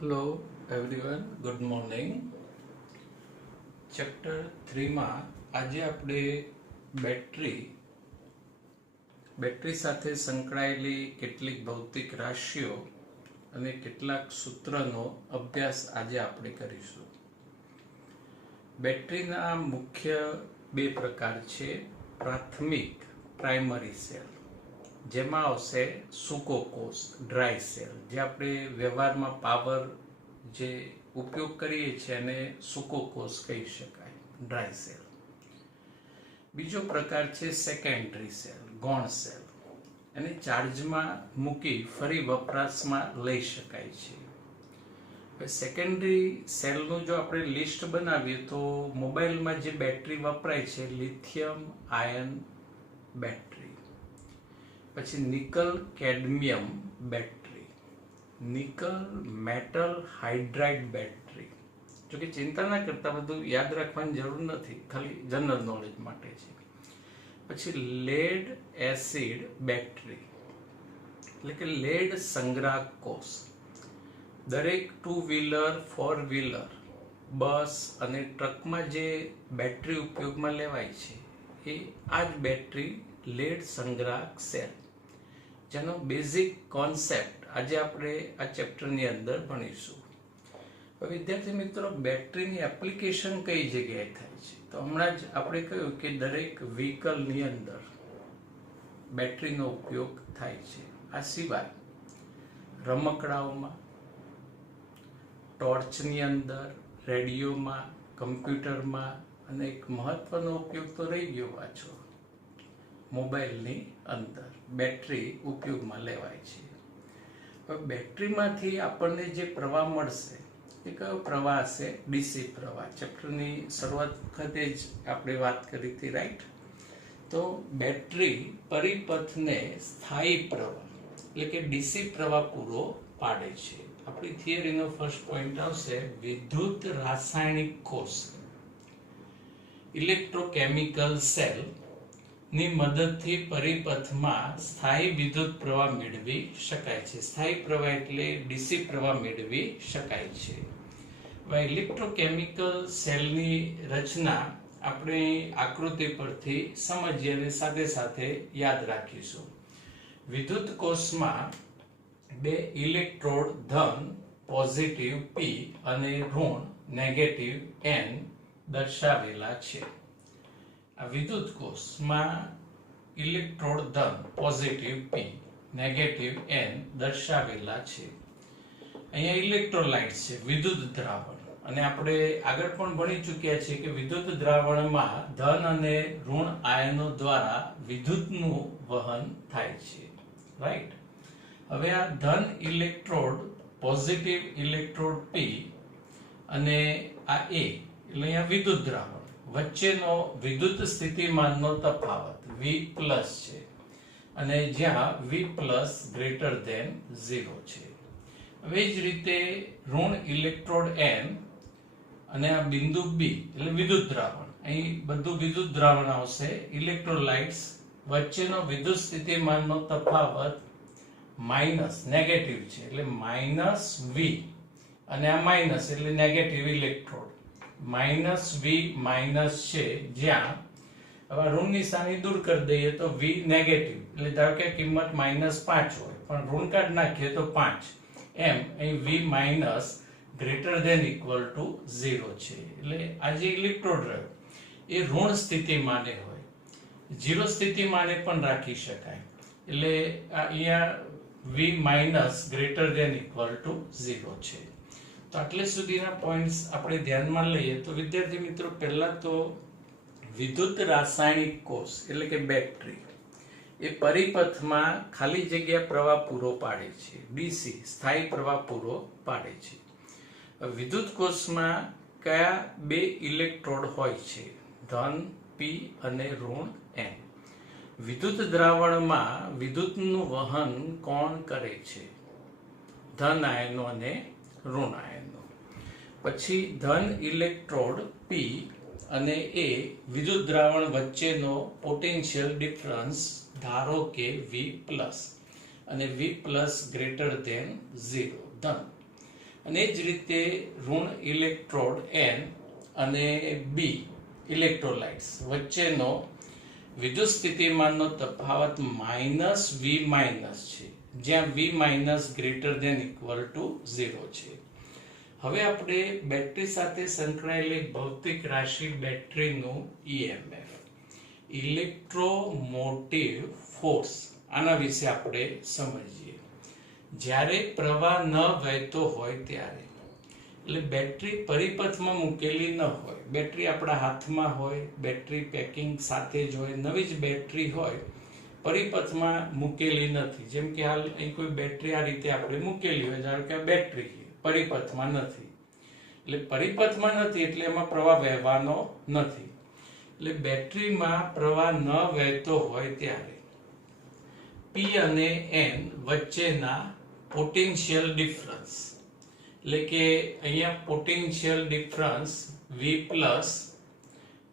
Hello everyone, good morning. Chapter 3માં આજે આપણે બેટરી સાથે સંકળાયેલી કેટલીક ભૌતિક રાશિઓ અને કેટલાક સૂત્રનો અભ્યાસ આજે આપણે કરીશું. બેટરીના મુખ્ય બે પ્રકાર છે. પ્રાઇમરી સેલ, જેમાં આવશે સૂકો કોષ ડ્રાય સેલ, જે આપણે વ્યવહારમાં પાવર જે ઉપયોગ કરીએ છીએ અને સૂકો કોષ કહી શકાય, ડ્રાય સેલ. બીજો પ્રકાર છે સેકન્ડરી સેલ, ગૌણ સેલ. એને ચાર્જમાં મૂકી ફરી વપરાશમાં લઈ શકાય છે. સેકન્ડરી સેલનું જો આપણે લિસ્ટ બનાવીએ તો મોબાઈલમાં જે બેટરી વપરાય છે લિથિયમ આયન બેટરી, પછી nickel cadmium battery, nickel metal hydride battery. જો કે ચિંતા ના કરતા, બધું યાદ રાખવાની જરૂર નથી, ખાલી જનરલ નોલેજ માટે છે. પછી લેડ એસિડ બેટરી, એટલે કે લેડ સંગ્રાહક કોષ. દરેક 2 વ્હીલર 4 વ્હીલર બસ અને ટ્રકમાં જે બેટરી ઉપયોગમાં લેવાય છે એ આ જ બેટરી લેડ સંગ્રાહક સેલ, જેનો બેઝિક કોન્સેપ્ટ આજે આપણે આ ચેપ્ટરની અંદર ભણીશું. વિદ્યાર્થી મિત્રો, બેટરીની એપ્લિકેશન કઈ જગ્યાએ થાય છે? તો હમણાં જ આપણે કહ્યું કે દરેક વ્હીકલની અંદર બેટરીનો ઉપયોગ થાય છે. આ સિવાય રમકડાઓમાં, ટોર્ચની અંદર, રેડિયોમાં, કમ્પ્યુટરમાં, અને એક મહત્વનો ઉપયોગ તો રહી ગયો પાછો, મોબાઈલની અંદર બેટરી ઉપયોગમાં લેવાય છે. હવે બેટરીમાંથી આપણને જે પ્રવાહ મળશે એ કયો પ્રવાહ હશે? ડીસી પ્રવાહ. ચેપ્ટરની શરૂઆત વખતે જ આપણે વાત કરી હતી, રાઈટ? તો બેટરી પરિપથને સ્થાયી પ્રવાહ એટલે કે ડીસી પ્રવાહ પૂરો પાડે છે. આપણી થિયરીનો ફર્સ્ટ પોઈન્ટ આવશે વિદ્યુત રાસાયણિક કોષ, ઇલેક્ટ્રોકેમિકલ સેલ ની મદદથી પરિપથમાં સ્થાયી વિદ્યુત પ્રવાહ મેળવી શકાય છે. સ્થાયી પ્રવાહ એટલે ડીસી પ્રવાહ મેળવી શકાય છે. હવે ઇલેક્ટ્રોકેમિકલ સેલની રચના આપણે આકૃતિ પરથી સમજીએ અને સાથે સાથે યાદ રાખીશું. વિદ્યુત કોષમાં બે ઇલેક્ટ્રોડ ધન પોઝિટિવ P અને ઋણ નેગેટિવ N દર્શાવેલા છે. આ વિદ્યુત કોષમાં ઇલેક્ટ્રોડ ધન પોઝિટિવ P નેગેટિવ N દર્શાવેલા છે. અહીંયા ઇલેક્ટ્રોલાઇટ્સ છે, વિદ્યુત દ્રાવણ. અને આપણે આગળ પણ ભણી ચૂક્યા છીએ કે વિદ્યુત દ્રાવણમાં ધન અને ઋણ આયનો દ્વારા વિદ્યુતનું વહન થાય છે, રાઈટ? હવે આ ધન ઇલેક્ટ્રોડ પોઝિટિવ ઇલેક્ટ્રોડ P અને આ A એટલે અહીંયા વિદ્યુત દ્રાવણ વચ્ચેનો વિદ્યુત સ્થિતિમાનનો તફાવત V+ છે, અને જ્યાં V+ ગ્રેટર ધેન 0 છે. હવે જ રીતે ઋણ ઇલેક્ટ્રોડ N અને આ બિંદુ B એટલે વિદ્યુત દ્રાવણ, અહીં બધું વિદ્યુત દ્રાવણ આવશે. ઇલેક્ટ્રોલાઇટ્સ વચ્ચેનો વિદ્યુત સ્થિતિમાનનો તફાવત માઇનસ નેગેટિવ છે, એટલે -V, અને આ માઇનસ એટલે નેગેટિવ ઇલેક્ટ્રોડ. -V માઇનસ છે, જ્યાં હવે ઋણ નિશાની દૂર કરી દઈએ તો V નેગેટિવ, એટલે ધારો કે કિંમત -5 હોય પણ ઋણ કાઢ નાખીએ તો 5, એમ અહીં V minus greater than equal to 0 છે. એટલે આ જે ઇલેક્ટ્રોડ રહ્યો એ ઋણ સ્થિતિમાને હોય, 0 સ્થિતિમાને પણ રાખી શકાય. એટલે અહીંયા V minus greater than equal to 0 છે. તો આટલે સુધીના પોઈન્ટ્સ આપણે ધ્યાનમાં લઈએ તો વિદ્યાર્થી મિત્રો, પહેલા તો વિદ્યુત રાસાયણિક કોષ એટલે કે બેટરી એ પરિપથમાં ખાલી જગ્યા પ્રવાહ પૂરો પાડે છે, ડીસી સ્થાયી પ્રવાહ પૂરો પાડે છે. વિદ્યુત કોષમાં કયા બે ઇલેક્ટ્રોડ હોય છે? ધન P અને ઋણ N. વિદ્યુત દ્રાવણમાં વિદ્યુતનું વહન કોણ કરે છે? ધન આયનો અને ઋણ આયનો. પછી ધન ઇલેક્ટ્રોડ P અને A વિદ્યુત દ્રાવણ વચ્ચેનો પોટેન્શિયલ ડિફરન્સ ધારો કે V+, અને V+ ગ્રેટર ધેન 0 ધન. અને જ રીતે ઋણ ઇલેક્ટ્રોડ N અને B ઇલેક્ટ્રોલાઇટ્સ વચ્ચેનો વિદ્યુત સ્થિતિમાનનો તફાવત -V- છે, જ્યાં V- greater than equal to 0 છે. હવે આપણે બેટરી સાથે સંકળાયેલી ભૌતિક રાશિ બેટરીનું EMF, ઇલેક્ટ્રોમોટિવ ફોર્સ, આના વિશે આપણે સમજીએ. જ્યારે પ્રવાહ ન વહેતો હોય ત્યારે, એટલે બેટરી પરિપથમાં મૂકેલી ન હોય, બેટરી આપણા હાથમાં હોય, બેટરી પેકિંગ સાથે જ હોય, નવી જ બેટરી હોય, પરિપથમાં મૂકેલી નથી. જેમ કે હાલ અહીં કોઈ બેટરી આ રીતે આપણે મૂકેલી હોય, ધારો કે આ બેટરી પરિપથમાં નથી, એટલે પરિપથમાં નથી એટલે એમાં પ્રવાહ વહેવાનો નથી. એટલે બેટરીમાં પ્રવાહ ન વહેતો હોય ત્યારે P અને N વચ્ચેના પોટેન્શિયલ ડિફરન્સ, એટલે કે અહીંયા potential difference V plus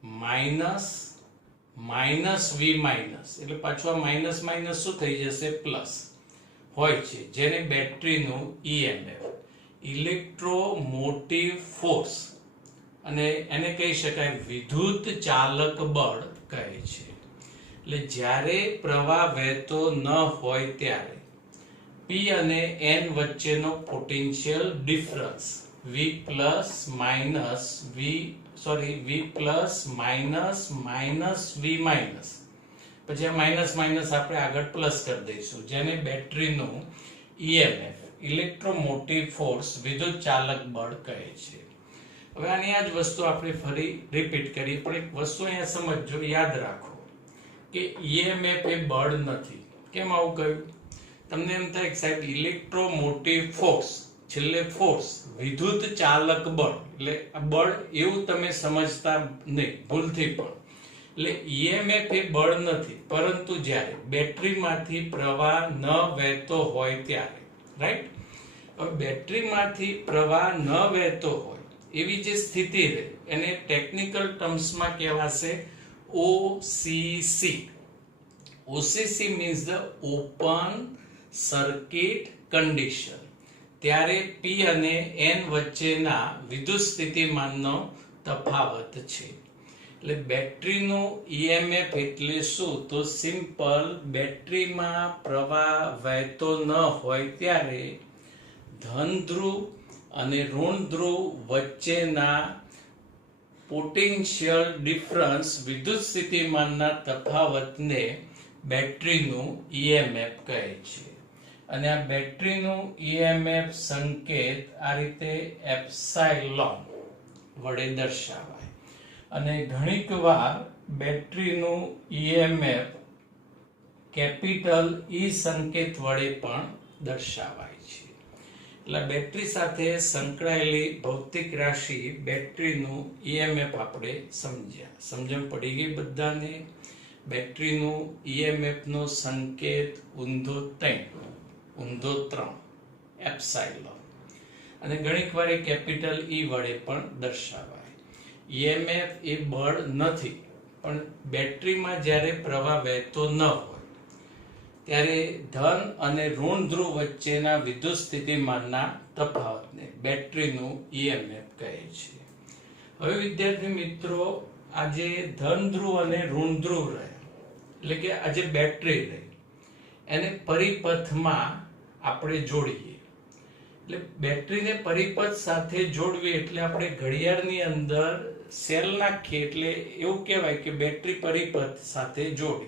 minus V minus, એટલે પાછું આ માઇનસ માઇનસ શું થઈ જશે, પ્લસ હોય છે, જેને બેટરીનું EMF, ઇલેક્ટ્રોમોટિવ ફોર્સ, અને એને કહી શકાય વિદ્યુત ચાલક બળ કહે છે. એટલે જ્યારે પ્રવાહ વહેતો ન હોય ત્યારે P અને N વચ્ચેનો potential difference V plus minus V minus, પછી આ માઇનસ માઇનસ આપણે આગળ પ્લસ કરી દઈશું, જેને બેટરીનું EMF, ઇલેક્ટ્રોમોટિવ ફોર્સ, વિદ્યુત ચાલક બળ કહે છે. હવે આની આ જ વસ્તુ આપણે ફરી રિપીટ કરીએ, પણ એક વસ્તુ અહીંયા સમજજો, યાદ રાખો કે EMF એ બળ નથી. કેમ આવું કહ્યું? તમને એમ થાય કે સાહેબ ઇલેક્ટ્રોમોટિવ ફોર્સ, છેલ્લે ફોર્સ, વિદ્યુત ચાલક બળ, એટલે આ બળ એવું તમે સમજતા નહીં ભૂલથી પણ. એટલે EMF એ બળ નથી, પરંતુ જ્યારે બેટરીમાંથી પ્રવાહ ન વહેતો હોય ત્યારે, રાઈટ? હવે બેટરીમાંથી પ્રવાહ ન વહેતો હોય એવી જે સ્થિતિ રહે એને ટેકનિકલ ટર્મ્સમાં કહેવાશે OCC. OCC means the open circuit condition. ત્યારે P અને N વચ્ચેના વિદ્યુત સ્થિતિમાનનો તફાવત છે. એટલે બેટરીનું EMF એટલે શું? તો સિમ્પલ, બેટરીમાં પ્રવાહ વહેતો ન હોય ત્યારે ધન ધ્રુવ અને ઋણ ધ્રુવ વચ્ચેના પોટેન્શિયલ ડિફરન્સ, વિદ્યુત સ્થિતિમાનના તફાવતને બેટરીનું EMF કહે છે. અને આ બેટરીનું EMF સંકેત આ રીતે એપ્સાઇલોન વડે દર્શાવાય. અને ઘણીક વાર બેટરીનું EMF કેપિટલ E સંકેત વડે પણ દર્શાવાય છે. એટલે બેટરી સાથે સંકળાયેલી ભૌતિક રાશિ બેટરીનું EMF આપણે સમજ્યા. સમજણ પડી ગઈ બધાને? બેટરીનું EMF નો સંકેત ઊંધો 3 એપ્સાઇલોન, અને ઘણીક વાર કેપિટલ E વડે પણ દર્શાવાય. EMF એ બળ નથી, પણ બેટરીમાં જ્યારે પ્રવાહ વહેતો ન હોય ત્યારે ધન અને ઋણ ધ્રુવ વચ્ચેના વિદ્યુત સ્થિતિમાનના તફાવતને બેટરીનું EMF કહે છે. હવે વિદ્યાર્થી મિત્રો, આજે ધન ધ્રુવ અને ઋણ ધ્રુવ રહે, એટલે કે આજે બેટરી રહી, એને પરિપથમાં આપણે જોડીએ. એટલે બેટરીને પરિપથ સાથે જોડવી એટલે આપણે ઘડિયાળની અંદર સેલ નાખીએ એટલે એવું કહેવાય કે બેટરી પરિપથ સાથે જોડી.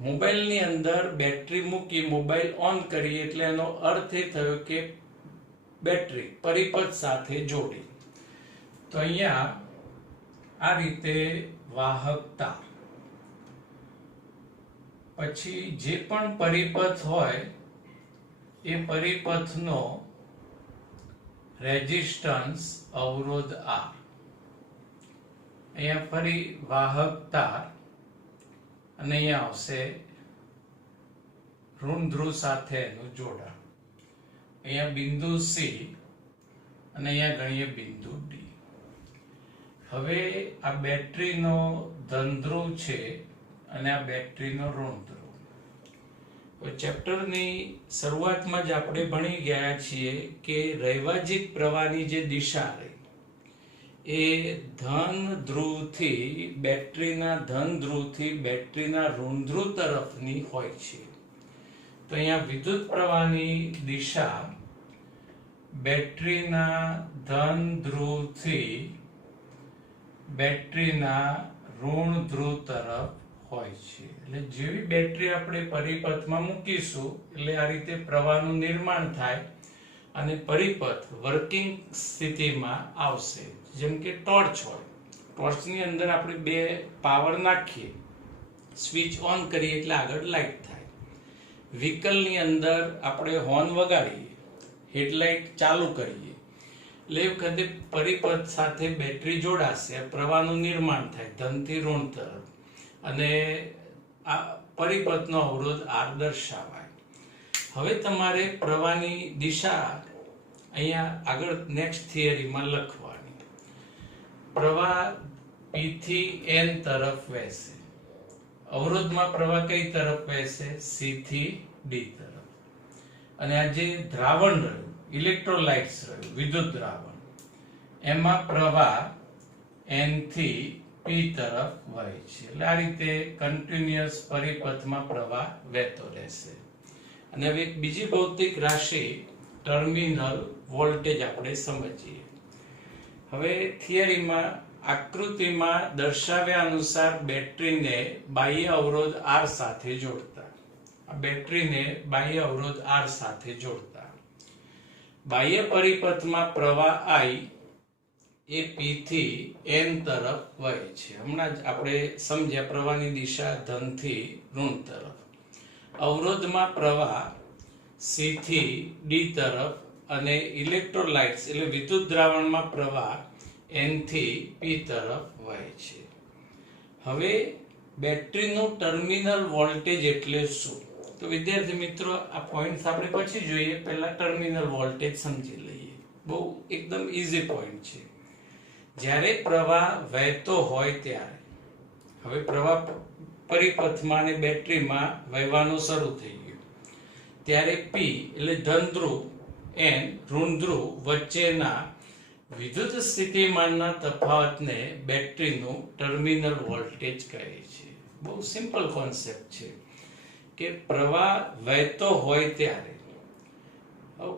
મોબાઈલની અંદર બેટરી મૂકી મોબાઈલ ઓન કરીએ એટલે એનો અર્થ એ થયો કે બેટરી પરિપથ સાથે જોડી. તો અહીંયા આ રીતે વાહકતા, પછી જે પણ પરિપથ હોય એ પરિપથનો રેઝિસ્ટન્સ, અવરોધ R. અહીંયા ફરી વાહકતા, અને અહીંયા આવશે ઋણ ધ્રુવ સાથેનું જોડાણ. અહીંયા બિંદુ C અને અહીંયા ગણીએ બિંદુ D. હવે આ બેટરીનો ધન ધ્રુવ છે અને આ બેટરીનો ઋણ ધ્રુવ. ચેપ્ટરની શરૂઆતમાં જ આપણે ભણી ગયા છીએ કે રૈવાજિક પ્રવાહની જે દિશા રહી એ ધન ધ્રુવથી બેટરીના ધન ધ્રુવથી બેટરીના ઋણ ધ્રુવ તરફની હોય છે. તો અહીંયા વિદ્યુત પ્રવાહની દિશા બેટરીના ધન ધ્રુવથી બેટરીના ઋણ ધ્રુવ તરફ હોય છે. એટલે જેવી બેટરી આપણે પરિપથમાં મૂકીશું એટલે આ રીતે પ્રવાહનું નિર્માણ થાય અને પરિપથ વર્કિંગ સ્થિતિમાં આવશે. જેમ કે ટોર્ચ હોય, ટોર્ચની અંદર આપણે બે પાવર નાખીએ, સ્વિચ ઓન કરીએ એટલે આગળ લાઇટ થાય. વ્હીકલની અંદર આપણે હોર્ન વગાડીએ, હેડલાઇટ ચાલુ કરીએ એટલે એ વખતે પરિપથ સાથે બેટરી જોડાશે, પ્રવાહનું નિર્માણ થાય ધનથી ઋણ તરફ અને આ પરિપથનો અવરોધ R દર્શાવાય. હવે તમારે પ્રવાહની દિશા અહીંયા આગળ નેક્સ્ટ થિયરીમાં લખવાની. પ્રવાહ P થી N તરફ વહેશે. અવરોધમાં પ્રવાહ કઈ તરફ વહેશે? C થી D તરફ. અને આ જે દ્રાવણ રહ્યું, ઇલેક્ટ્રોલાઇટ્સ રહ્યું, વિદ્યુત દ્રાવણ, એમાં પ્રવાહ N થી P તરફ વહે છે. એટલે આ રીતે કન્ટિન્યુઅસ પરિપથમાં પ્રવાહ વહેતો રહેશે. અને હવે એક બીજી ભૌતિક રાશિ ટર્મિનલ વોલ્ટેજ આપણે સમજીએ. હવે થિયરીમાં આકૃતિમાં દર્શાવ્યા અનુસાર બેટરીને બાહ્ય અવરોધ R સાથે જોડતા. આ બેટરીને બાહ્ય અવરોધ R સાથે જોડતા. બાહ્ય પરિપથમાં પ્રવાહ I એ P થી N તરફ વહે છે. હમણાં જ આપણે સમજ્યા પ્રવાહની દિશા ધનથી ઋણ તરફ. અવરોધમાં પ્રવાહ C થી D તરફ અને ઇલેક્ટ્રોલાઇટ્સ એટલે વિદ્યુત દ્રાવણમાં પ્રવાહ N થી P તરફ વહે છે. હવે બેટરીનું ટર્મિનલ વોલ્ટેજ એટલે શું? તો વિદ્યાર્થી મિત્રો આ પોઈન્ટ્સ આપણે પછી જોઈએ, પહેલા ટર્મિનલ વોલ્ટેજ સમજી લઈએ. બહુ એકદમ ઈઝી પોઈન્ટ છે. જ્યારે પ્રવાહ વહેતો હોય ત્યારે, હવે પ્રવાહ પરિપથમાં અને બેટરીમાં વહેવાનું શરૂ થઈ ગયું ત્યારે P એટલે ધન ધ્રુવ, N ઋણ ધ્રુવ વચ્ચેના વિદ્યુત સ્થિતિમાનના તફાવતને બેટરીનું ટર્મિનલ વોલ્ટેજ કહે છે. બહુ સિમ્પલ કોન્સેપ્ટ છે કે પ્રવાહ વહેતો હોય ત્યારે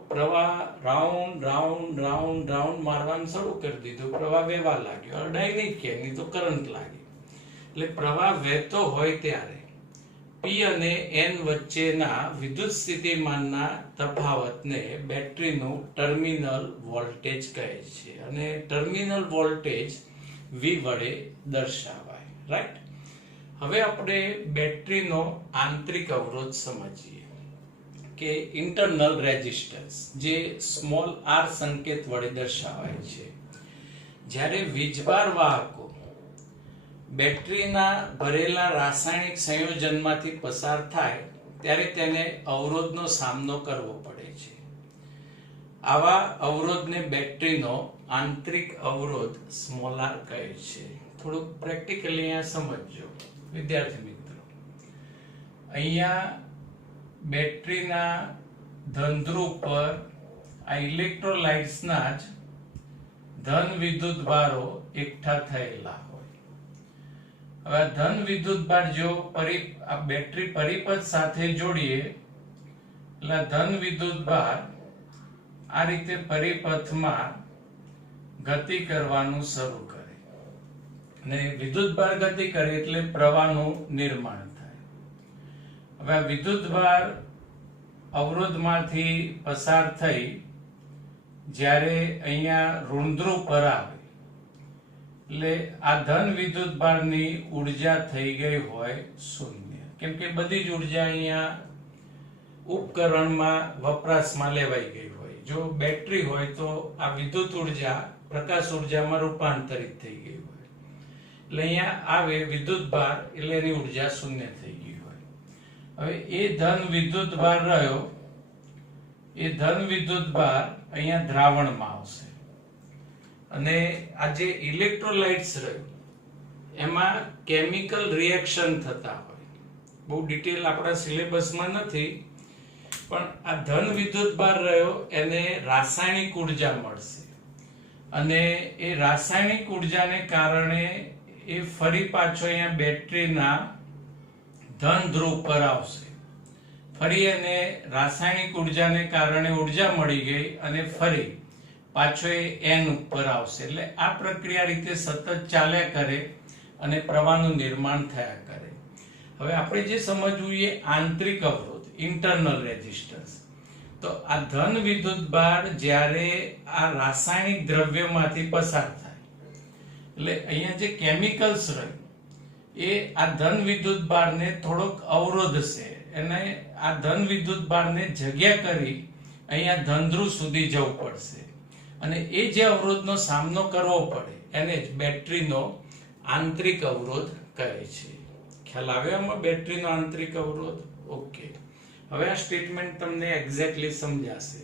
પ્રવાહ રાઉન્ડ રાઉન્ડ રાઉન્ડ રાઉન્ડ મારવાનું શરૂ કરી દીધું, પ્રવાહ વહેવા લાગ્યો, અડાય નહીં કે નહીં તો કરંટ લાગે. એટલે પ્રવાહ વહેતો હોય ત્યારે P અને N વચ્ચેના વિદ્યુત સ્થિતિમાનના તફાવતને બેટરીનું ટર્મિનલ વોલ્ટેજ કહે છે અને ટર્મિનલ વોલ્ટેજ V વડે દર્શાવાય. રાઈટ. હવે આપણે બેટરીનો આંતરિક અવરોધ સમજીએ કે ઇન્ટરનલ રેઝિસ્ટન્સ, જે સ્મોલ r સંકેત વડે દર્શાવાય છે. જ્યારે વીજભાર વાહકો બેટરીના ભરેલા રાસાયણિક સંયોજનમાંથી પસાર થાય ત્યારે તેને અવરોધનો સામનો કરવો પડે છે. આવા અવરોધને બેટરીનો આંતરિક અવરોધ સ્મોલ r કહે છે. થોડુંક પ્રેક્ટિકલી અહીંયા સમજજો વિદ્યાર્થી મિત્રો. અહીંયા બેટરીના ધન ધ્રુવ પર આ ઇલેક્ટ્રોલાઇટ્સના જ ધન વિદ્યુત ભારો એકઠા થયેલા હોય. હવે ધન વિદ્યુત ભાર જો આ બેટરી પરિપથ સાથે જોડીએ એટલે ધન વિદ્યુત ભાર આ રીતે પરિપથમાં ગતિ કરવાનું શરૂ કરે અને વિદ્યુત ભાર ગતિ કરે એટલે પ્રવાહનું નિર્માણ થાય. હવે આ વિદ્યુત ભાર અવરોધમાંથી પસાર થઈ જ્યારે અહીંયા ઋણ ધ્રુવ પર આવે એટલે આ ધન વિદ્યુત ભારની ઉર્જા થઈ ગઈ હોય શૂન્ય, કેમ કે બધી જ ઉર્જા અહીંયા ઉપકરણમાં વપરાશમાં લેવાઈ ગઈ હોય. જો બેટરી હોય તો આ વિદ્યુત ઉર્જા પ્રકાશ ઉર્જામાં રૂપાંતરિત થઈ ગઈ હોય એટલે અહીંયા આવે વિદ્યુત ભાર એટલે એની ઉર્જા શૂન્ય થઈ ગઈ હોય. હવે એ ધન વિદ્યુત ભાર રહ્યો, એ ધન વિદ્યુત ભાર અહીંયા દ્રાવણમાં આવશે અને આ જે ઇલેક્ટ્રોલાઇટ્સ રહ્યું એમાં કેમિકલ રિએક્શન થતા હોય, બહુ ડિટેલ આપણા સિલેબસમાં નથી, પણ આ ધન વિદ્યુતભાર રહ્યો એને રાસાયણિક ઉર્જા મળશે અને એ રાસાયણિક ઉર્જાને કારણે એ ફરી પાછો અહીંયા બેટરીના ધન ધ્રુવ પર આવશે. ફરી એને રાસાયણિક ઉર્જાને કારણે ઉર્જા મળી ગઈ અને ફરી પાછો એ N ઉપર આવશે. એટલે આ પ્રક્રિયા રીતે સતત ચાલ્યા કરે અને પ્રવાહનું નિર્માણ થયા કરે. હવે આપણે જે સમજવું એ આંતરિક અવરોધ, ઇન્ટરનલ રેઝિસ્ટન્સ. તો આ ધન વિદ્યુતભાર જ્યારે આ રાસાયણિક દ્રવ્યમાંથી પસાર થાય, એટલે અહીંયા જે કેમિકલ્સ રહ્યું એ આ ધન વિદ્યુતભારને થોડોક અવરોધશે, એને આ ધન વિદ્યુતભારને જગ્યા કરી અહીંયા ધનધ્રુવ સુધી જવું પડશે અને એ જે અવરોધનો સામનો કરવો પડે એને જ બેટરીનો આંતરિક અવરોધ કહે છે. ખ્યાલ આવ્યો આમાં બેટરીનો આંતરિક અવરોધ? ઓકે. હવે આ સ્ટેટમેન્ટ તમને એક્ઝેક્ટલી સમજાશે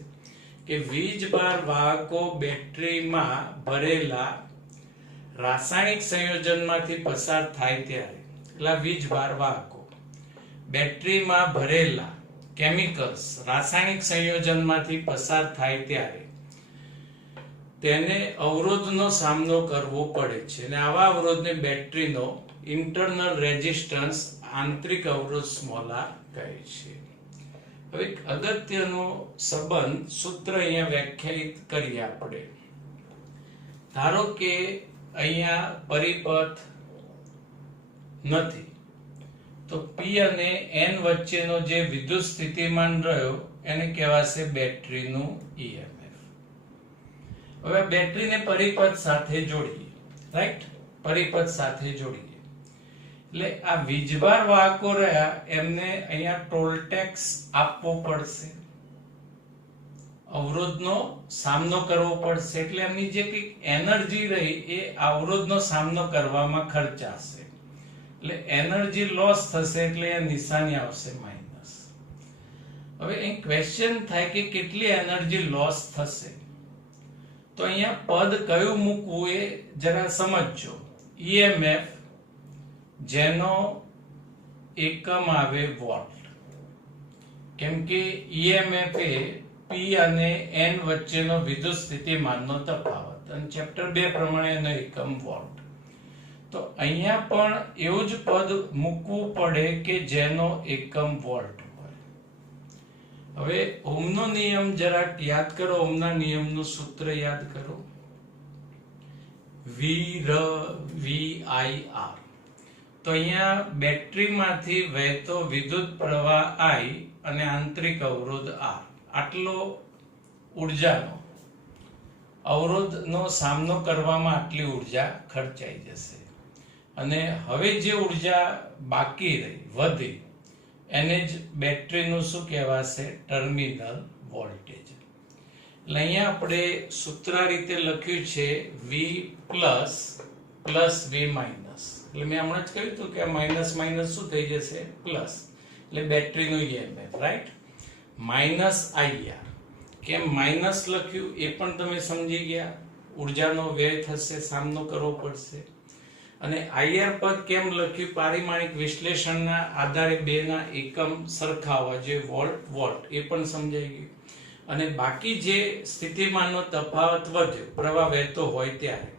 કે વીજભાર વાહકો બેટરીમાં ભરેલા રાસાયણિક સંયોજનમાંથી પસાર થાય ત્યારે, એટલે વીજભાર વાહકો બેટરીમાં ભરેલા કેમિકલ્સ રાસાયણિક સંયોજનમાંથી પસાર થાય ત્યારે તેને અવરોધનો સામનો કરવો પડે છે અને આવા અવરોધને બેટરીનો ઇન્ટરનલ રેઝિસ્ટન્સ, આંતરિક અવરોધ સ્મોલ r કહે છે. હવે એક અગત્યનો સંબંધ સૂત્ર અહીંયા વ્યાખ્યાયિત કરીએ આપણે. ધારો કે અહીંયા પરિપથ નથી તો P અને N વચ્ચેનો જે વિદ્યુત સ્થિતિમાન રહ્યો એને કહેવાશે બેટરીનું EMF. હવે બેટરીને પરિપથ સાથે જોડીએ, રાઈટ? પરિપથ સાથે જોડીએ એટલે આ વીજભાર વાહકો રહ્યા એમને અહીંયા ટોલ ટેક્સ આપવો પડશે, અવરોધનો સામનો કરવો પડશે, એટલે એમની જે કંઈક એનર્જી રહી એ અવરોધનો સામનો કરવામાં ખર્ચાશે, એટલે એનર્જી લોસ થશે, એટલે આ નિશાની આવશે માઇનસ. હવે અહીં ક્વેશ્ચન થાય કે કેટલી એનર્જી લોસ થશે, તો અહીંયા પદ કયું મૂકવું એ જરા સમજજો. EMF જેનો એકમ આવે વોલ્ટ, કેમ કે EMF એ P અને N વચ્ચેનો વિદ્યુત સ્થિતિમાનનો તફાવત અને ચેપ્ટર 2 પ્રમાણે એનો એકમ વોલ્ટ. તો અહીંયા પણ એવું જ પદ મૂકવું પડે કે જેનો એકમ વોલ્ટ હોય. હવે ઓહમનો નિયમ જરાક યાદ કરો, ઓહમના નિયમનું સૂત્ર યાદ કરો. VIR. તો અહીંયા બેટરીમાંથી વહેતો વિદ્યુત પ્રવાહ I અને આંતરિક અવરોધ R, આટલો ઉર્જાનો અવરોધનો સામનો કરવામાં આટલી ઉર્જા ખર્ચાઈ જશે અને હવે જે ઉર્જા બાકી રહી, વધી, એને જ બેટરીનું શું કહેવાશે? Terminal voltage. એટલે અહીંયા આપણે સૂત્ર રીતે લખ્યું છે V plus plus V minus. એટલે મેં હમણાં જ કહ્યું હતું કે આ માઇનસ માઇનસ શું થઈ જશે? પ્લસ. એટલે બેટરીનું EMF, રાઈટ? Minus IR. કેમ માઇનસ લખ્યું એ પણ તમે સમજી ગયા, ઉર્જાનો વ્યય થશે, સામનો કરવો પડશે. અને IR પદ કેમ લખ્યું? પારિમાણિક વિશ્લેષણના આધારે બેના એકમ સરખા હોવા જોઈએ, વોલ્ટ વોલ્ટ, એ પણ સમજાઈ ગયું. અને બાકી જે સ્થિતિમાનનો તફાવત વધ્યો પ્રવાહ વહેતો હોય ત્યારે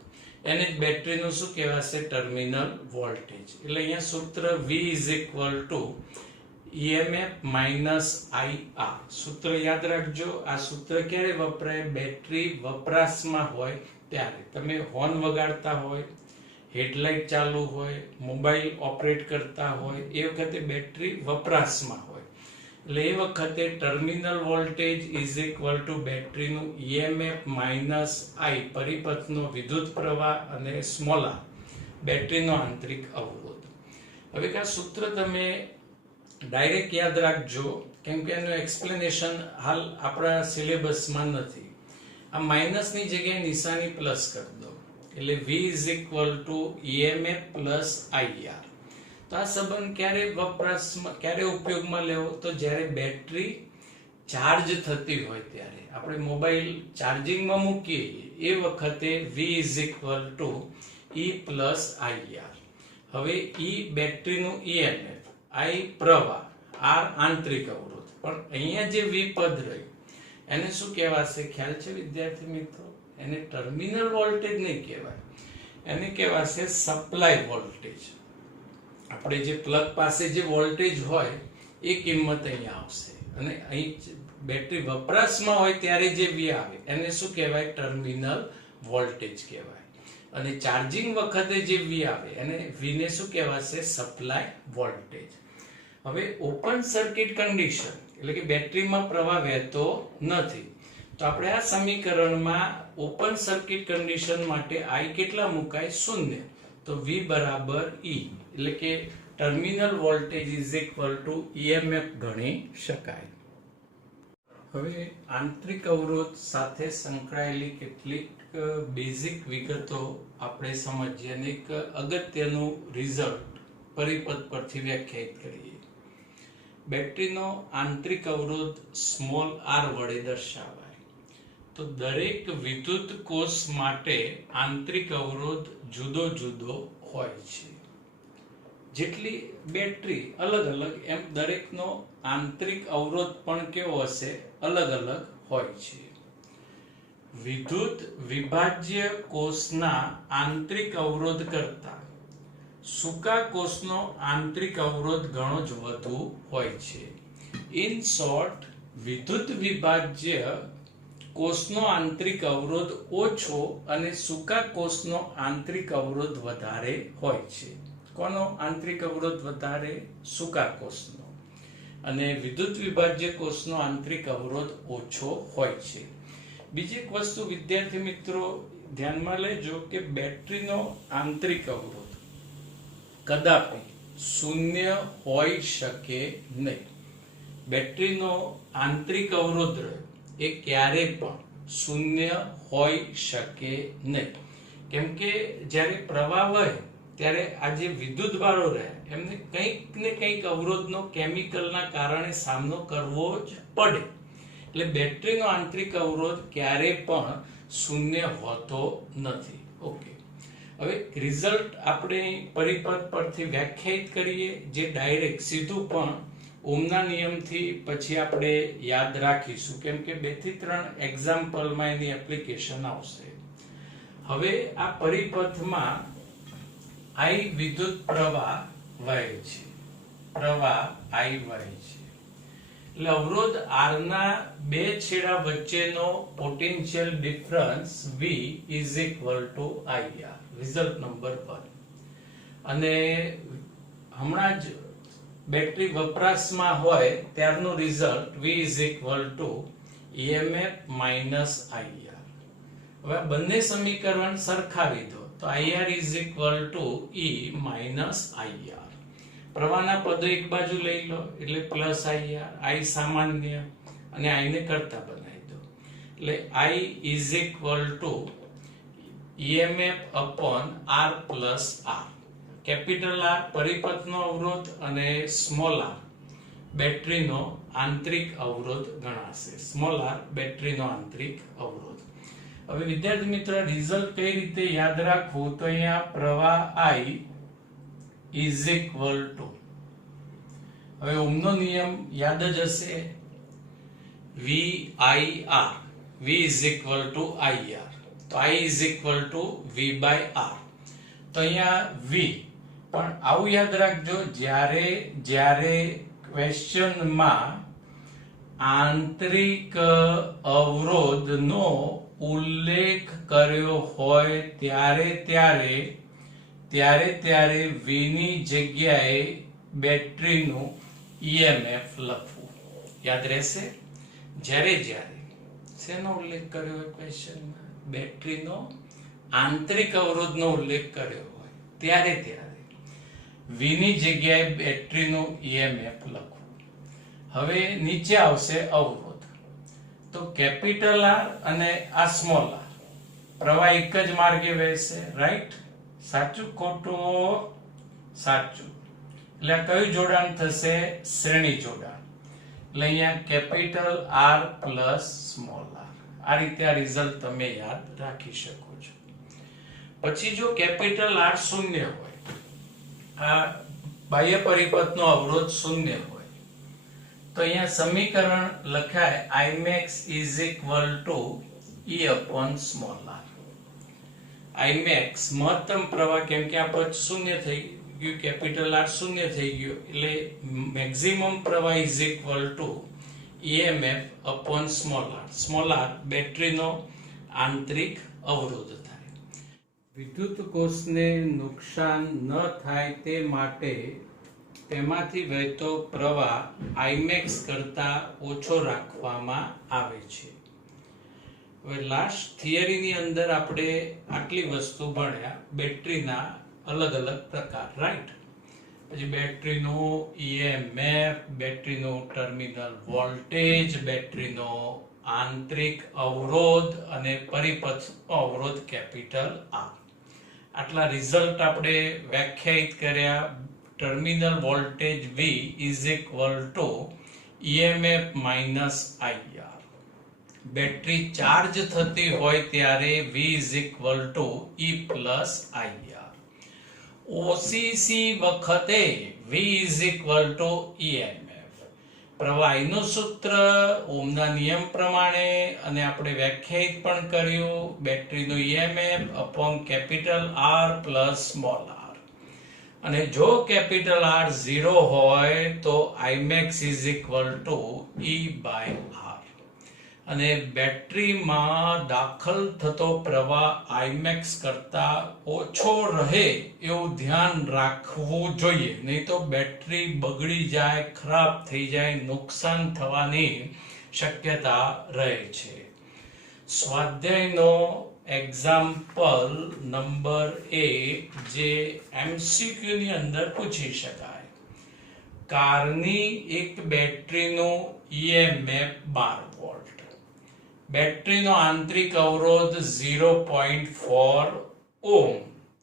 એને જ બેટરીનું શું કહેવાશે? Terminal voltage. એટલે અહીંયા સૂત્ર V EMF માઇનસ IR. સૂત્ર યાદ રાખજો. આ સૂત્ર ક્યારે વપરાય? બેટરી વપરાશમાં હોય ત્યારે. તમે હોર્ન વગાડતા હોય, હેડલાઇટ ચાલુ હોય, મોબાઈલ ઓપરેટ કરતા હોય, એ વખતે બેટરી વપરાશમાં હોય, એટલે એ વખતે terminal voltage is equal to બેટરીનું EMF માઇનસ I, પરિપથનો વિદ્યુત પ્રવાહ, અને સ્મોલ r બેટરીનો આંતરિક અવરોધ. હવે આ સૂત્ર તમે ડાયરેક્ટ યાદ રાખજો, કેમ કે એનું એક્સપ્લેનેશન હાલ આપણા સિલેબસમાં નથી. આ માઇનસની જગ્યાએ નિશાની પ્લસ કરી દો, એટલે V is equal two EMF plus IR. તો આ સંબંધ ક્યારે ઉપયોગમાં લેવો? તો જ્યારે બેટરી ચાર્જ થતી હોય ત્યારે. આપણે મોબાઈલ ચાર્જિંગમાં મૂકીએ એ વખતે V is equal two E plus IR. હવે E બેટરીનું EMF, I પ્રવાહ, R આંતરિક અવરોધ. પણ અહીંયા જે V પદ રહ્યું એને શું કહેવાશે? ખ્યાલ છે વિદ્યાર્થી મિત્રો? એને ટર્મિનલ વોલ્ટેજ નહીં કહેવાય, એને કહેવાશે સપ્લાય વોલ્ટેજ. આપણે જે પ્લગ પાસે જે વોલ્ટેજ હોય એ કિંમત અહીંયા આવશે, અને અહીં બેટરી વપરાશમાં હોય ત્યારે જે V આવે એને શું કહેવાય? ટર્મિનલ વોલ્ટેજ કહેવાય. અને ચાર્જિંગ વખતે જે V આવે એને V ને શું કહેવાશે? Supply voltage. હવે ઓપન સર્કિટ કન્ડિશન એટલે કે બેટરીમાં પ્રવાહ વહેતો નથી, તો આપણે આ સમીકરણમાં ઓપન સર્કિટ કન્ડિશન માટે I કેટલા મુકાય? 0. તો V બરાબર E એટલે કે terminal voltage is equal two EMF ગણી શકાય. હવે આંતરિક અવરોધ સાથે સંકળાયેલી કેટલીક બેઝિક વિગતો આપણે સમજીએ અને એક અગત્યનું રિઝલ્ટ પરિપથ પરથી વ્યાખ્યાયિત કરીએ. બેટરીનો આંતરિક અવરોધ સ્મોલ r વડે દર્શાવાય. તો દરેક વિદ્યુત કોષ માટે આંતરિક અવરોધ જુદો જુદો હોય છે. જેટલી બેટરી અલગ અલગ એમ દરેકનો આંતરિક અવરોધ પણ કેવો હશે? અલગ અલગ હોય છે. વિદ્યુત વિભાજ્ય કોષના આંતરિક અવરોધ કરતા સૂકા કોષનો આંતરિક અવરોધ ઘણો જ વધુ હોય છે. ઇન શોર્ટ, વિદ્યુત વિભાજ્ય કોષનો આંતરિક અવરોધ ઓછો અને સૂકા કોષનો આંતરિક અવરોધ વધારે હોય છે. કોનો આંતરિક અવરોધ વધારે? સૂકા કોષનો. અને વિદ્યુત વિભાજ્ય કોષનો આંતરિક અવરોધ ઓછો હોય છે. બીજી એક વસ્તુ વિદ્યાર્થી મિત્રો ધ્યાનમાં લેજો કે બેટરીનો આંતરિક અવરોધ કદાપી શૂન્ય હોઈ શકે નહીં. બેટરીનો આંતરિક અવરોધ એ ક્યારે પણ શૂન્ય હોઈ શકે નહીં, કેમ કે જ્યારે પ્રવાહ વહે ત્યારે આ જે વિદ્યુત વાળો રહે એમને કંઈક ને કંઈક અવરોધનો કેમિકલના કારણે સામનો કરવો જ પડે. એટલે બેટરીનો આંતરિક અવરોધ ક્યારે પણ શૂન્ય હોતો નથી. ઓકે, હવે રિઝલ્ટ આપણે પરિપથ પરથી વ્યાખ્યાયિત કરીએ, જે ડાયરેક્ટ સીધું પણ ઓહમના નિયમથી પછી આપણે યાદ રાખીશું, કેમ કે 2 થી 3 એક્ઝામ્પલમાં એની એપ્લિકેશન આવશે. હવે આ પરિપથમાં I વિદ્યુત પ્રવાહ વહે છે, પ્રવાહ I વહે છે. એટલે અવરોધ R ના બે છેડા વચ્ચેનો potential difference V is equal to IR. Result number 1. અને હમણાં જ બેટરી વપરાશમાં હોય ત્યારનું result V is equal to EMF minus IR. હવે બંને સમીકરણ સરખાવી દો તો IR is equal to E minus IR. પ્રવાહના પદો એક બાજુ લઈ લો એટલે પ્લસ IR, I સામાન્ય અને I ને કરતા બનાવી દો એટલે I is equal to EMF upon R plus R. Capital R પરિપથનો અવરોધ અને સ્મોલ r બેટરીનો આંતરિક અવરોધ ગણાશે. સ્મોલ r બેટરીનો આંતરિક અવરોધ. હવે વિદ્યાર્થી મિત્રો રિઝલ્ટ કઈ રીતે યાદ રાખવું? તો અહીંયા પ્રવાહ I is equal to, હવે ઓહમનો નિયમ યાદ જ હશે, VIR. V is equal to IR. તો I is equal to V by R. તો અહીંયા V પણ આવું યાદ રાખજો, જ્યારે ક્વેશ્ચનમાં આંતરિક અવરોધનો ઉલ્લેખ કર્યો હોય ત્યારે V ની જગ્યાએ બેટરીનું EMF લખવું. યાદ રહેશે? જ્યારે શેનો ઉલ્લેખ કર્યો હોય ક્વેશ્ચનમાં? બેટરીનો આંતરિક અવરોધનો ઉલ્લેખ કર્યો હોય ત્યારે V ની જગ્યાએ બેટરીનું EMF લખવું. હવે નીચે આવશે અવરોધ. તો કેપિટલ R અને આ સ્મોલ r પ્રવાહ એક જ માર્ગે વહેશે, રાઈટ? સાચું ખોટું? સાચું. એટલે આ કયું જોડાણ થશે? શ્રેણી જોડાણ. એટલે અહીંયા capital R plus small r. આ રીતે આ રિઝલ્ટ તમે યાદ રાખી શકો છો. પછી જો કેપિટલ R શૂન્ય હોય, આ બાહ્ય પરિપથનો અવરોધ શૂન્ય હોય તો અહીંયા સમીકરણ લખાય Imax is equal to E upon small r. Imax મહત્તમ પ્રવાહ, કેમ કે આ પદ શૂન્ય થઈ ગયું, કેપિટલ R શૂન્ય થઈ ગયું, એટલે મેક્સિમમ પ્રવાહ is equal to EMF upon small r. Small r બેટરીનો આંતરિક અવરોધ થાય. વિદ્યુત કોષને નુકસાન ન થાય તે માટે તેમાંથી વહેતો પ્રવાહ Imax કરતા ઓછો રાખવામાં આવે છે. હવે લાસ્ટ થિયરીની અંદર આપણે આટલી વસ્તુ ભણ્યા, બેટરીના અલગ અલગ પ્રકાર, રાઈટ? પછી બેટરીનો EMF, બેટરીનો ટર્મિનલ વોલ્ટેજ, બેટરીનો આંતરિક અવરોધ અને પરિપથ અવરોધ કેપિટલ R. આટલા રિઝલ્ટ આપણે વ્યાખ્યાયિત કર્યા. Terminal voltage V is equal to EMF minus IR. Battery charge થતી હોય ત્યારે V is equal to E plus IR. OCC વખતે V is equal to EMF. પ્રવાહીનું સૂત્ર ઓહમના નિયમ પ્રમાણે, અને આપણે વ્યાખ્યાયિત પણ કર્યું, બેટરીનું EMF upon capital R plus small r. અને જો કેપિટલ R 0 હોય તો Imax is equal to E by R. અને બેટરીમાં દાખલ થતો પ્રવાહ Imax કરતા ઓછો રહે એવું ધ્યાન રાખવું જોઈએ, નહીં તો બેટરી બગડી જાય, ખરાબ થઈ જાય, નુકસાન થવાની શક્યતા રહે છે. સ્વાધ્યાયનો એક્ઝામ્પલ નંબર 1 જે MCQ ની અંદર પૂછી શકાય. કારની એક બેટરીનું EMF 12 વોલ્ટ, બેટરીનો આંતરિક અવરોધ 0.4 ઓહમ,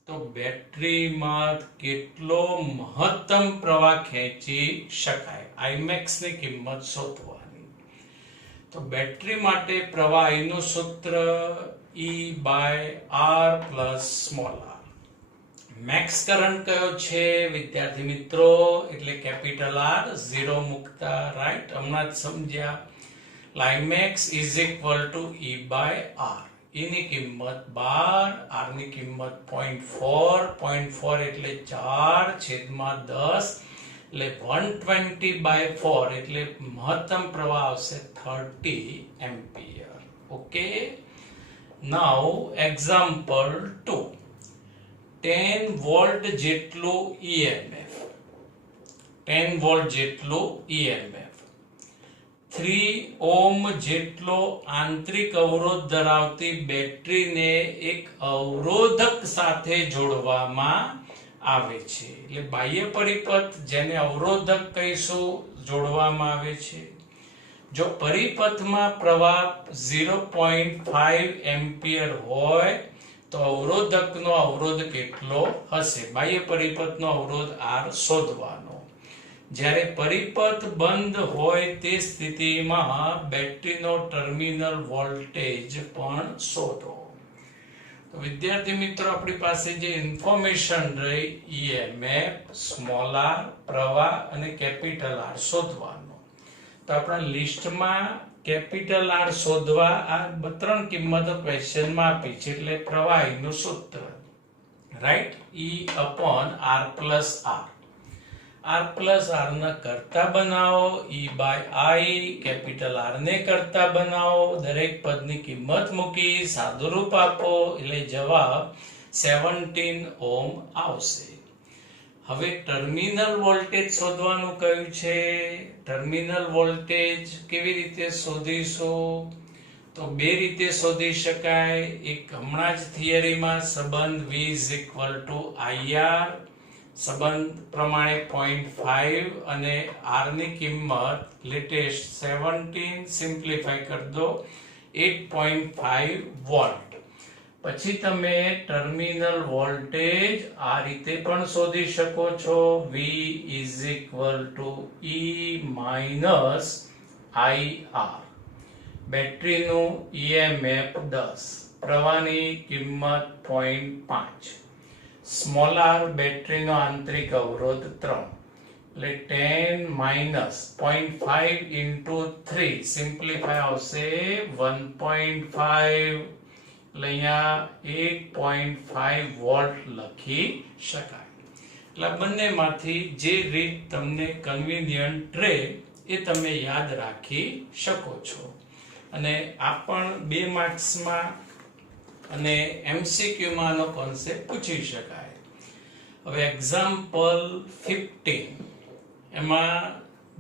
તો બેટરીમાં કેટલો મહત્તમ પ્રવાહ ખેંચી શકાય? Imax ની કિંમત શોધવાની. તો બેટરી માટે પ્રવાહીનું સૂત્ર E by R plus small r. Max current કયો છે વિદ્યાર્થી મિત્રો? એટલે કેપિટલ R, 0 મૂકતા, રાઈટ? હમણાં જ સમજ્યા. Imax is equal to E by R. E ની કિંમત 12, R ની કિંમત 0.4 એટલે 4/10, એટલે 120 by 4 એટલે મહત્તમ પ્રવાહ આવશે 30 ampere. Okay. Now example 2. 10 volt જેટલું EMF, 10 વોલ્ટ જેટલું EMF, 3 ઓહમ જેટલો આંતરિક અવરોધ ધરાવતી બેટરીને એક અવરોધક સાથે જોડવામાં આવે છે. એટલે બાહ્ય પરિપથ, જેને અવરોધક કહીશું, જોડવામાં આવે છે. જો પરિપથમાં પ્રવાહ 0.5 એમ્પિયર હોય તો અવરોધકનો અવરોધ કેટલો હશે? બાહ્ય પરિપથનો અવરોધ R શોધવાનો. જ્યારે પરિપથ બંધ હોય તે સ્થિતિમાં બેટરીનો ટર્મિનલ વોલ્ટેજ પણ શોધો. તો વિદ્યાર્થી મિત્રો, આપણી પાસે જે ઇન્ફોર્મેશન રહી, EMF, સ્મોલ r, પ્રવાહ અને કેપિટલ R શોધવાનો. તો આપણા લિસ્ટમાં કેપિટલ R શોધવા આ 3 કિંમતો ક્વેશ્ચનમાં આપી છે, એટલે પ્રવાહીનું સૂત્ર, right? E upon R plus R. R plus R ને કરતા બનાવો, E by I, capital R ને કરતા બનાવો, દરેક પદની કિંમત મૂકી સાદુરૂપ આપો, એટલે જવાબ 17 ઓહમ આવશે. હવે ટર્મિનલ વોલ્ટેજ શોધવાનું કહ્યું છે. ટર્મિનલ વોલ્ટેજ કેવી રીતે શોધીશું? તો બે રીતે શોધી શકાય. એક હમણાં જ થિયરીમાં સંબંધ V is equal to IR, સંબંધ પ્રમાણે 0.5 અને R ની કિંમત લેટેસ્ટ 17, સિમ્પ્લિફાય કરી દો, 8.5 વોલ્ટ. પછી તમે ટર્મિનલ વોલ્ટેજ આ રીતે પણ શોધી શકો છો. V is equal to E minus IR. બેટરીનું EMF 10, પ્રવાહની કિંમત 0.5. સ્મોલ આર બેટરીનો આંતરિક અવરોધ 3 એટલે 10 માઇનસ 0.5 ઇન્ટુ 3 સિમ્પ્લિફાય આવશે 1.5 એટલે અહીંયા 8.5 વોલ્ટ લખી શકાય. એટલે બંનેમાંથી જે રીત તમને કન્વિનિયન્ટ રહે એ તમે યાદ રાખી શકો છો. અને આ પણ 2 માર્ક્સમાં અને MCQ માં આનો કોન્સેપ્ટ પૂછી શકાય. હવે એક્ઝામ્પલ 15 એમાં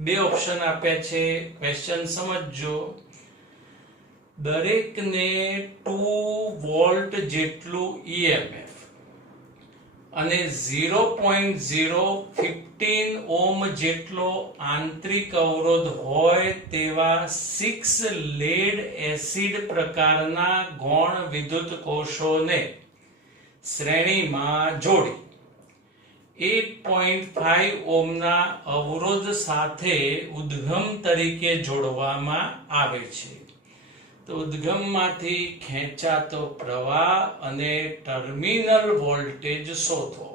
2 ઓપ્શન આપ્યા છે. ક્વેશ્ચન સમજજો. દરેકને 2 વોલ્ટ જેટલું EMF અને 0.015 ઓહ્મ જેટલો આંતરિક અવરોધ હોય તેવા 6 લેડ એસિડ પ્રકારના ગૌણ વિદ્યુત કોષોને શ્રેણીમાં જોડી 8.5 ઓહ્મના અવરોધ સાથે ઉદ્ગમ તરીકે જોડવામાં આવે છે. તો ઉદ્ગમમાંથી ખેંચાતો પ્રવાહ અને ટર્મિનલ વોલ્ટેજ શોધો.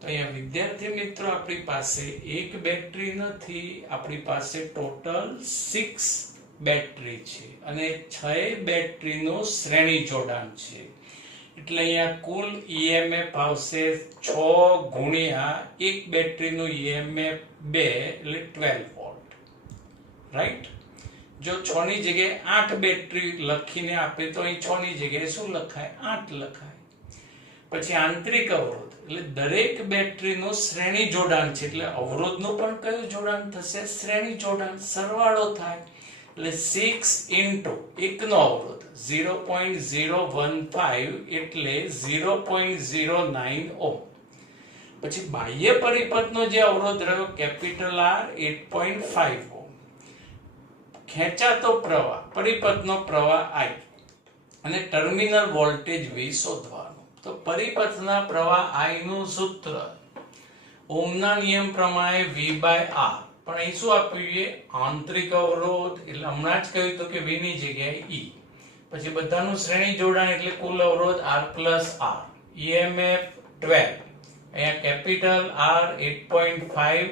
તો અહીંયા વિદ્યાર્થી મિત્રો આપણી પાસે એક બેટરી નથી, આપણી પાસે ટોટલ 6 બેટરી છે અને 6 બેટરીનું શ્રેણી જોડાણ છે. એટલે અહીંયા કુલ EMF આવશે 6 ગુણ્યા એક બેટરીનું EMF 2 એટલે 12 વોલ્ટ. રાઈટ? જો 6 ની જગ્યાએ 8 બેટરી લખીને આપે તો અહીં 6 ની જગ્યાએ શું લખાય? 8 લખાય. પછી આંતરિક અવરોધ એટલે દરેક બેટરીનું શ્રેણી જોડાણ છે એટલે અવરોધનું પણ કયું જોડાણ થશે? શ્રેણી જોડાણ. સરવાળો થાય એટલે 6 ઇન્ટુ એકનો અવરોધ 0.015 એટલે 0.09 ઓહ્મ. પછી બાહ્ય પરિપથનો જે અવરોધ રહ્યો કેપિટલ R 8.5 ઓહ્મ. ખેંચાતો પ્રવાહ પરિપથનો પ્રવાહ I અને ટર્મિનલ વોલ્ટેજ V શોધવાનું. તો પરિપથના પ્રવાહ I નું સૂત્ર ઓહ્મના નિયમ પ્રમાણે V/R, પણ અહીં શું આપ્યું છે? આંતરિક અવરોધ એટલે હમણાં જ કહ્યું તો કે V ની જગ્યાએ E. પછી બધાનું શ્રેણી જોડાણ એટલે કુલ અવરોધ R plus R. EMF 12 અહીંયા કેપિટલ R 8.5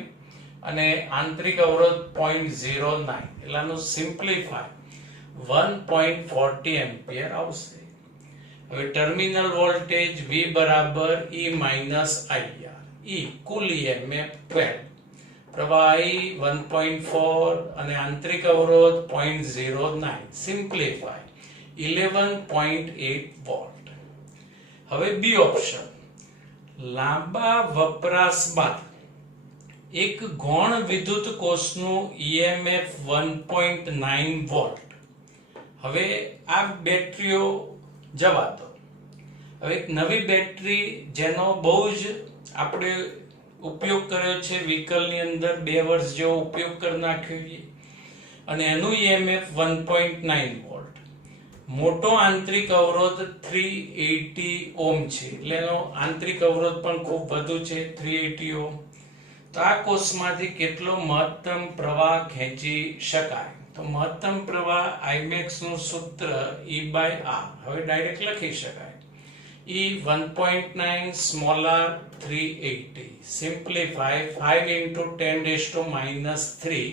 અને આંતરિક અવરોધ 0.09 એટલાનું સિમ્પ્લિફાય 1.40 એમ્પિયર આવશે. હવે ટર્મિનલ વોલ્ટેજ V બરાબર E માઇનસ IR. E કુલ EMF 12, પ્રવાહ I 1.4 અને આંતરિક અવરોધ 0.09 સિમ્પ્લિફાય 11.8 વોલ્ટ. હવે B ઓપ્શન. લાંબા વપરાશ બાદ એક ગૌણ વિદ્યુત કોષનું EMF 1.9 વોલ્ટ. હવે આ બેટરીઓ જવા દો. હવે એક નવી બેટરી જેનો બહુ જ આપણે ઉપયોગ કર્યો છે વ્હીકલની અંદર, 2 વર્ષ જેવો ઉપયોગ કરી નાખ્યો છે અને એનું EMF 1.9 વોલ્ટ. મોટો આંતરિક અવરોધ 380 ઓહ્મ છે એટલે એનો આંતરિક અવરોધ પણ ખૂબ વધુ છે 380 ઓહ્મ. તો આ કોષમાંથી કેટલો મહત્તમ પ્રવાહ ખેંચી શકાય? તો મહત્તમ પ્રવાહ Imax નું સૂત્ર E/R. હવે ડાયરેક્ટ લખી શકાય. E 1.9 small r 380 simplify 5 into 10⁻³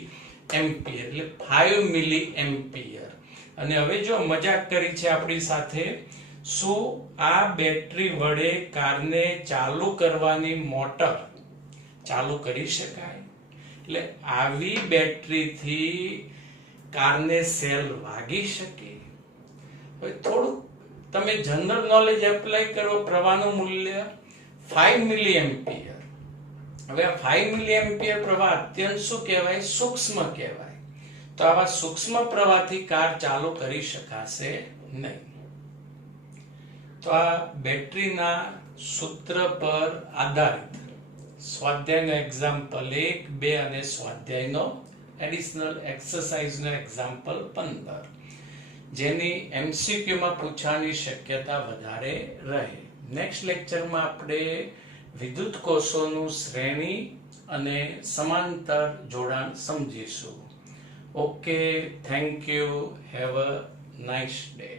ampere એટલે 5 મિલી એમ્પિયર. અને હવે જો મજાક કરી છે આપણી સાથે, શું આ બેટરી વડે કારને ચાલુ કરવાની મોટર ચાલુ કરી શકાય? એટલે આવી બેટરીથી કારને સેલ વાગી શકે? હવે થોડું તમે જનરલ નોલેજ એપ્લાય કરો. પ્રવાહનું મૂલ્ય 5 મિલી એમ્પિયર. હવે આ 5 મિલી એમ્પિયર પ્રવાહ અત્યંત શું કહેવાય? સૂક્ષ્મ કહેવાય. તો આવા સૂક્ષ્મ પ્રવાહથી કાર ચાલુ કરી શકાશે નહીં. તો આ બેટરીના સૂત્ર પર આધારિત સ્વાધ્યાયનો એક્ઝામ્પલ 1, 2 અને સ્વાધ્યાયનો એડિશનલ એક્સરસાઇઝનો એક્ઝામ્પલ 15 જેની MCQ માં પૂછવાની શક્યતા વધારે રહે. નેક્સ્ટ લેક્ચરમાં આપણે વિદ્યુત કોષોનું શ્રેણી અને સમાંતર જોડાણ સમજીશું. Okay, thank you. Have a nice day.